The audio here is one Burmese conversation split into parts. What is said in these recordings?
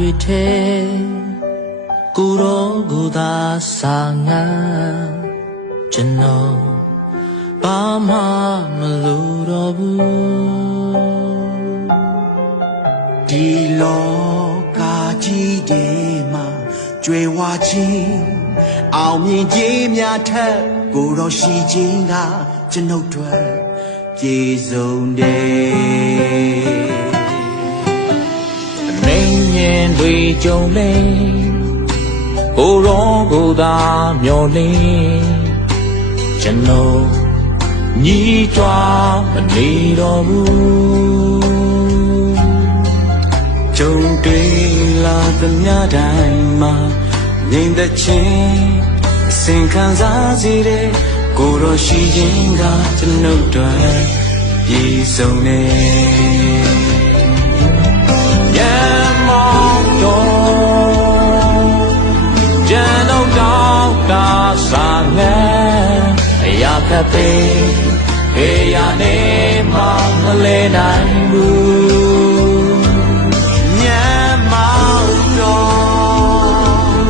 ရာတွေထဲကိုရောကိုသာစာငါကျွန်တော်ဘာမှမလိုတော့ဘူးဒီလောကကြီးတွေမှာကြွယ်ဝခြင်းအောင်မြင်ခြင်းများထက်ကိုယ်တော်ရှိခြင်းကကျွန်ုပ်တို့ပြေဆုံးတယ် နေမြင်တွေကြုံလေကိုရောကိုသာမျောလင်းကျွန်တော်ညီးတွားမနေတော့ဘူးကြုံတွေ့လာသမျှတိုင်းမှာငြိမ်သက်ခြင်းအစဉ်ခံစားစေတဲ့ကိုယ်တော်ရှိခြင်းကကျွန်ုပ်တို့ပြေဆုံးတ သေးခေရနေမှမလဲနိုင်ဘူးညမောင်တော်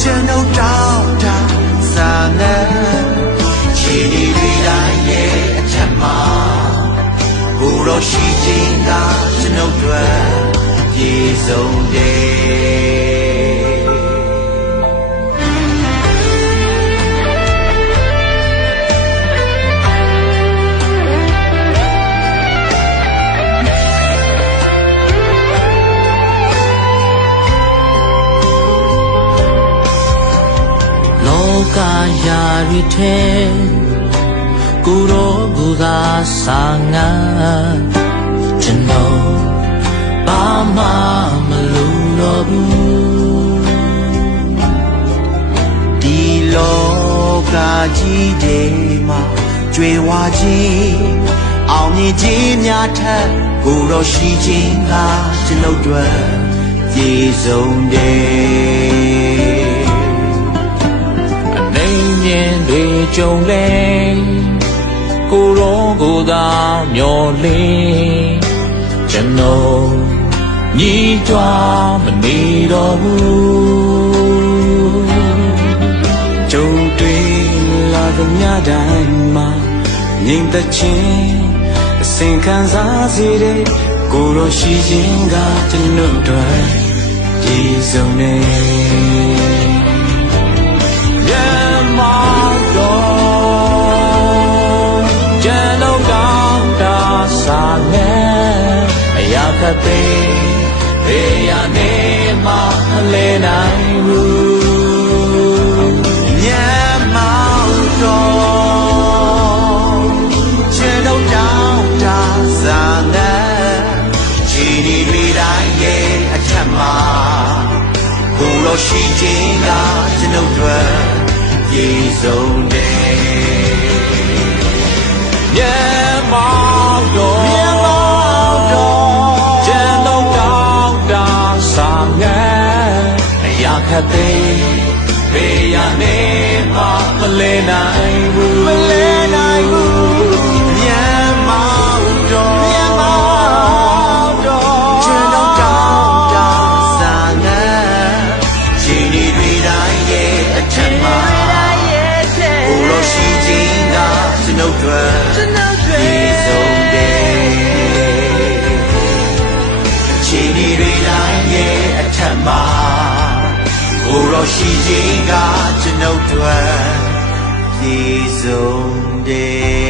ကျွန်ုပ်တောင်းတာစာငယ်ချီဒီရီတိုင်းရဲ့အထက်မှာကိုယ်တော်ရှိခြင်းကကျွန်ုပ်တို့ပြေဆုံးတယ် ရာတွေထဲကိုရောကိုသာစာငါကျွန်တော်ဘာမှမလိုတော့ဘူးဒီလောကကြီးတွေမှာကြွယ်ဝခြင်းအောင်မြင်ခြင်းများထက်ကိုယ်တော်ရှိခြင်းကကျွန်ုပ်တို့ပြေဆုံးတယ် ကြုံလဲကိုရောကိုသာမျောလင်းကျွန်တော်ညီးတွားမနေတော့ဘူးကြုံတွေ့လာသမျှတိုင်းမှာငြိမ်သက်ခြင်းအစဉ်ခံစားစေတဲ့ကိုယ်တော်ရှိခြင်းကကျွန်ုပ်တို့ပြေဆုံးတ သေးဘေးရနေမှမလဲနိုင်ဘူးညမောင်တော်ကျွန်ုပ်တောင်းတာစံတဲ့ချီဒီတွေတိုင်းရဲ့အထက်မှာကိုယ်တော်ရှိခြင်းကကျွန်ုပ်တို့ပြေဆုံးတယ်ရ သေးဘေးရနေမှမလဲနိုင်ဘူးမလဲနိုင်ဘူးညမောင်တော်ညမောင်တော်ကျွန်တော်တောင်းတာစံငယ်ချီဒီတွေတိုင်းရဲ့အထက်မှာကိုလိုရှိခြင်းကကျွန်ုပ်တို့ကျွန်ုပ်တို့ပြေဆုံးတယ်အချိန်ဒီတွေတိုင်းရဲ့အထက်မှာ ကိုလိုရှိခြင်းကကျွန်ုပ်တို့ပြေဆုံးတယ်